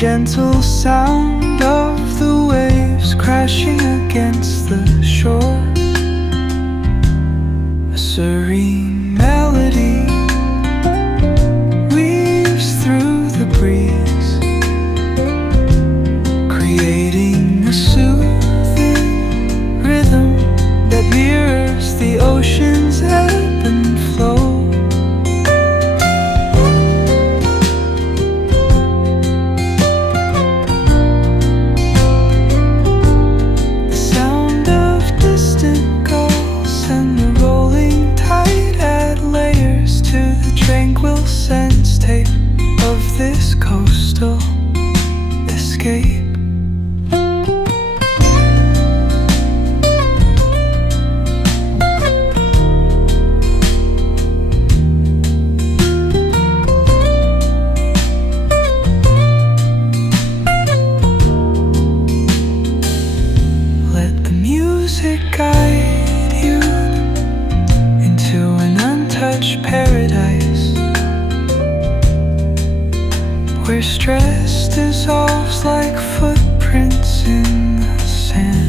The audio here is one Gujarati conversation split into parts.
gentle sound of the waves crashing against the shore. A serene melody weaves through the breeze, creating a soothing rhythm that mirrors the ocean's ebb and flow. Tranquil sense tape of this coastal escape. Let the music guide you into an untouched paradise, where stress dissolves like footprints in the sand.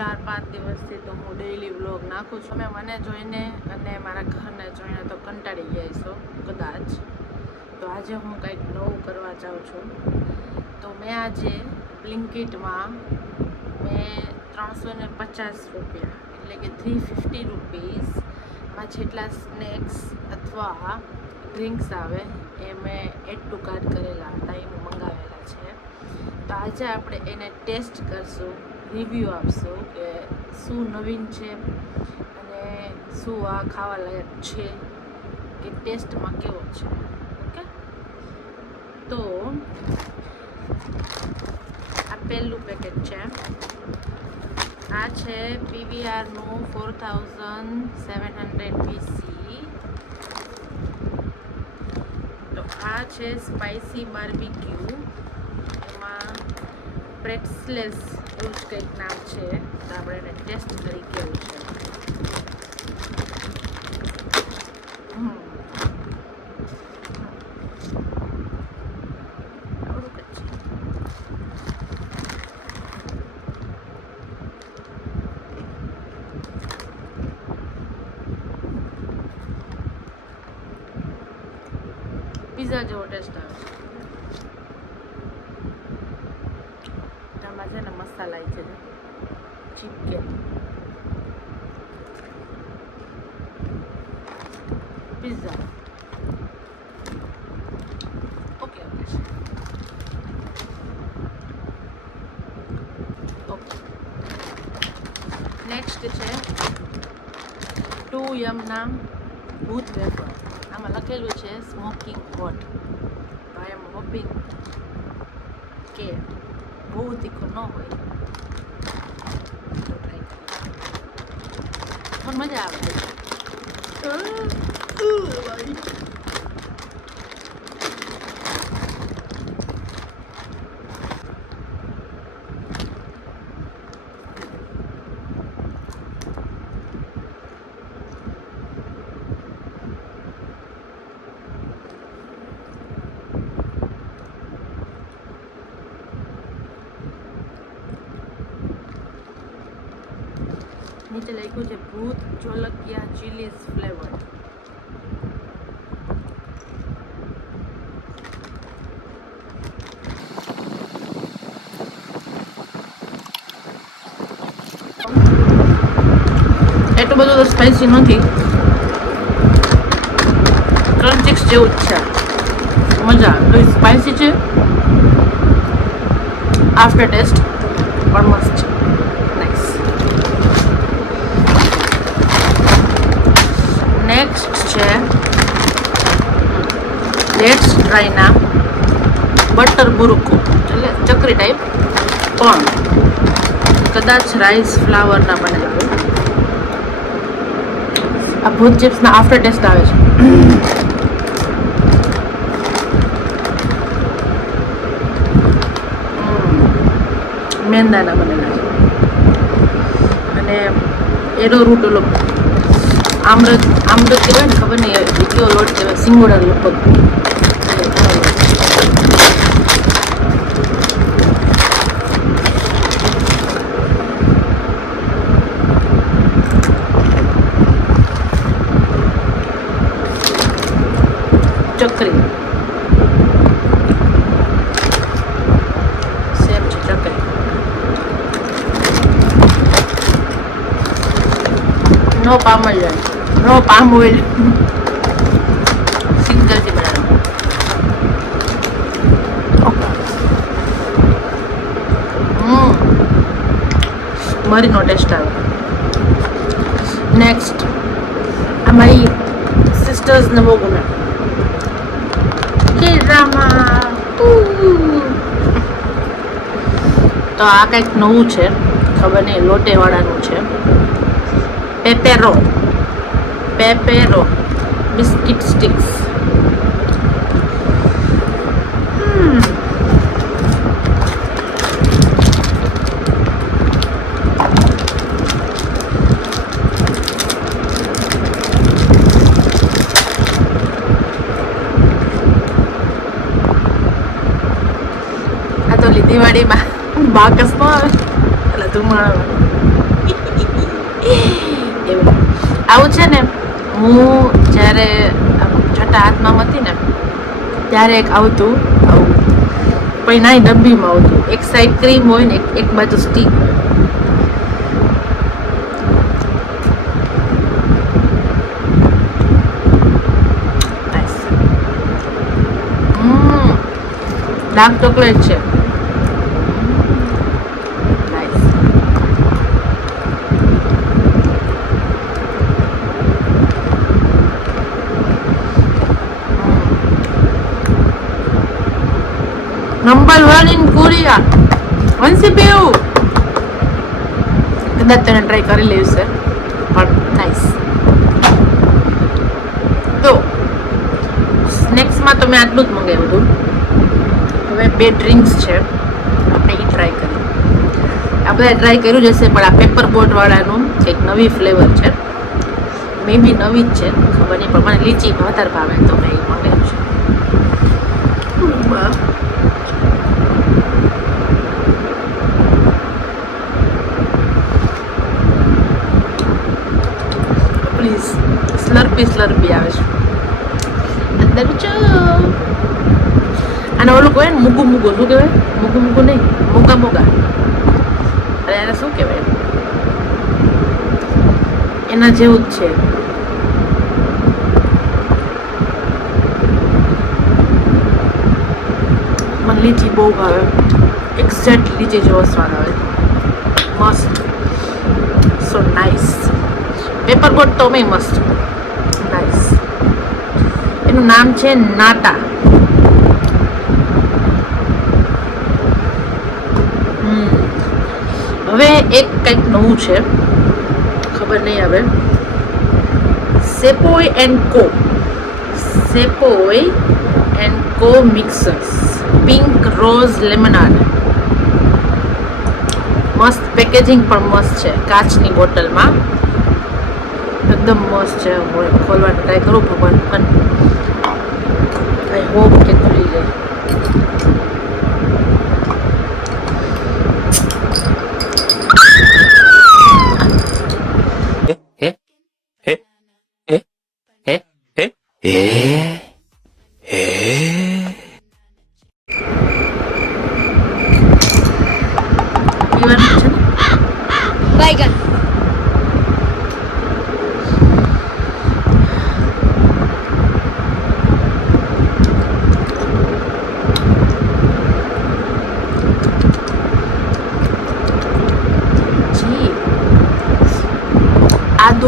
ચાર પાંચ દિવસથી તો હું ડેઈલી વ્લોગ નાખું છું. મને જોઈને અને મારા ઘરને જોઈને તો કંટાળી ગયા છો કદાચ. તો આજે હું કંઈક નવું કરવા જાઉં છું. તો મેં આજે બ્લિંકિટમાં મેં 350 રૂપિયા એટલે કે 350 રૂપીસમાં જેટલા સ્નેક્સ અથવા ડ્રિંક્સ આવે એ મેં એડ ટુ કાર્ટ કરેલા હતા, એ મંગાવેલા છે. તો આજે આપણે એને ટેસ્ટ કરશું, રિવ્યૂ આપશું કે શું નવીન છે અને શું આ ખાવા લાયક છે કે ટેસ્ટમાં કેવો છે. ઓકે, તો આ પહેલું પેકેટ છે. આ છે પીવીઆરનું 4700 પીસી. તો આ છે સ્પાઇસી બાર્બીક્યુ, એમાં પ્રેટ્સલેસ એવું જ કંઈક નામ છે. તો આપણે એને ટેસ્ટ કરી કેવું છે. પિઝા જેવો ટેસ્ટ આવે છે. આમાં છે ને મસાલા છે, ચીપકે પિઝા. Okay okay. નેક્સ્ટ છે 2Yumના ભૂત વેફર. આમાં લખેલું છે સ્મોકિંગ હોટ. તો આઈ એમ હોપિંગ કે બહુ તીખો ન હોય તો ટ્રાય કરીએ, પણ મજા આવે. નીચે લખ્યું છે ભૂત ચોલકિયા ચીલીઝ ફ્લેવર. બધું તો સ્પાઇસી નથી, ક્રન્ચીક્સ જેવું જ છે, મજા આવે. સ્પાઇસી છે, આફ્ટર ટેસ્ટ પણ મસ્ત છે. નાઇસ. નેક્સ્ટ છે લેટ્સ ટ્રાય ના બટર બુરુકો, એટલે ચકરી ટાઈપ, પણ કદાચ રાઈસ ફ્લાવરના બનેલા હોય. આ ભૂત ચિપ્સના આફ્ટર ટેસ્ટ આવે છે. મેંદાના બનેલા છે, અને એનો રૂટ ઓલો આમરત કહેવાય ને, ખબર નહીં કેવો લોટ કહેવાય, સિંગોડા લગભગ. ચકરી સેમ છે, ચકરી. નો પામ ઓઇલ, નો પામ ઓઇલ, સિંગલથી બનાવેલું. મરીનો ટેસ્ટ આવે. નેક્સ્ટ અમારી સિસ્ટર્સને બહુ ગમે ડ્રામા. તો આ કંઈક નવું છે, ખબર નહીં, લોટેવાળાનું છે. પેપેરો બિસ્કિટ સ્ટિક્સ. દિવાળીમાં બાકસ નો આવે, એટલે ધુમાડો એવું. આવું છે ને, હું જ્યારે છઠ્ઠા હાથમાં હતી ને ત્યારે એક આવતું આવું, પછી નાની ડબ્બીમાં આવતું, એક સાઈડ ક્રીમ હોય ને એક બાજુ સ્ટીક હોય. ડાર્ક ચોકલેટ છે. Number 1 in Korea. વંશી પીવું કદાચ તેને ટ્રાય કરી લેવું છે, પણ નાઇસ. તો સ્નેક્સમાં તો મેં આટલું જ મંગાવ્યું હતું. હવે 2 ડ્રિંક્સ છે, આપણે એ ટ્રાય કરીએ. આ બધા ટ્રાય કર્યું જ હશે, પણ આ પેપર બોટ વાળાનું એક નવી ફ્લેવર છે, મે બી નવી જ છે, ખબર નહીં, પણ મને લીચી વધારે ભાવે તો મેં એ મંગાવ્યું છે. પ્લીઝ સ્લર્પી આવે છે અંદર. અને ઓલું કહે ને મૂગું શું કહેવાય? મૂગું નહીં, મોગા. અરે એને શું કહેવાય? એના જેવું જ છે. મને લીચી બહુ ભાવે, એક્ઝેક્ટ લીચી જેવો સ્વાદ આવે, મસ્ત. સો નાઇસ. પેપર બોટ તો મેં મસ્ત, નાઇસ. એનું નામ છે નાટા. હવે એક કંઈક નવું છે, ખબર નહીં હવે. સેપોય એન્ડ કો મિક્સર્સ પિંક રોઝ લેમનાડ. મસ્ત પેકેજિંગ પણ મસ્ત છે, કાચની બોટલમાં, એકદમ મસ્ત છે. હું ખોલવાની ટ્રાય કરું, ભગવાન આઈ હોપ કે ખુલી જાય.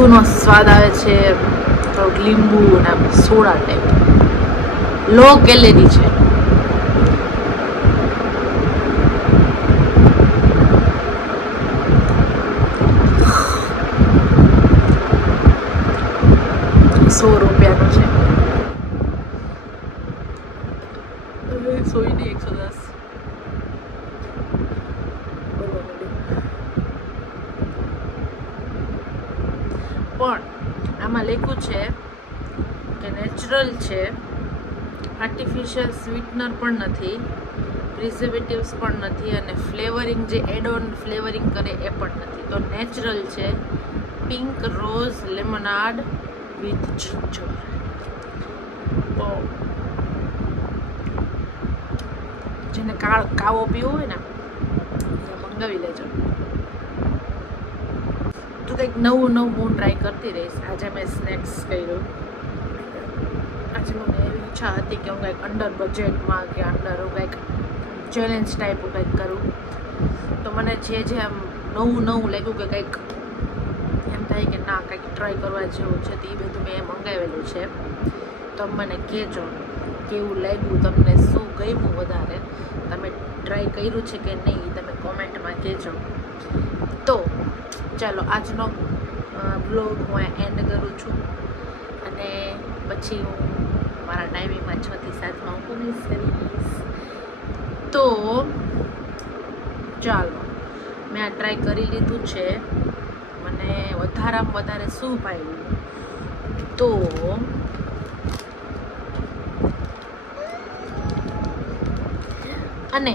મધુનો સ્વાદ આવે છે, થોડુંક લીંબુ અને આમ સોડા ટાઈપ. લો કેલેરી છે. ₹100 છે. સોયની 110. પણ આમાં લખ્યું છે કે નેચરલ છે, આર્ટિફિશિયલ સ્વીટનર પણ નથી, પ્રિઝર્વેટિવ્સ પણ નથી, અને ફ્લેવરિંગ જે એડ ઓન ફ્લેવરિંગ કરે એ પણ નથી. તો નેચરલ છે. Pink rose lemonade with ginger. તો જેને કાવો પીવો હોય ને એ મંગાવી લેજો. તો કંઈક નવું હું ટ્રાય કરતી રહીશ. આજે મેં સ્નેક્સ કર્યું. આજે મને એવી ઈચ્છા હતી કે હું કંઈક અંડર બજેટમાં કે અંડર હું કંઈક ચેલેન્જ ટાઈપ કંઈક કરું. તો મને જે આમ નવું લાગ્યું કે કંઈક એમ થાય કે ના કંઈક ટ્રાય કરવા જેવું છે, તો એ બધું મેં મંગાવેલું છે. તો મને કહેજો કેવું લાગ્યું, તમને શું ગમ્યું વધારે, તમે ટ્રાય કર્યું છે કે નહીં, તમે કોમેન્ટમાં કહેજો. તો ચાલો આજનો બ્લોગ હું એન્ડ કરું છું, અને પછી હું મારા ટાઈમિંગમાં 6 થી 7 હું પબ્લિશ કરીશ. તો ચાલો, મેં આ ટ્રાય કરી લીધું છે. મને વધારેમાં વધારે શું ભાવ્યું, તો અને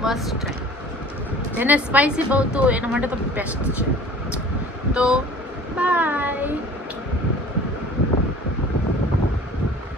મસ્ટ ટ્રાય. જેને સ્પાઇસી ભાવતું હોય એના માટે તો બેસ્ટ છે. તો બાય.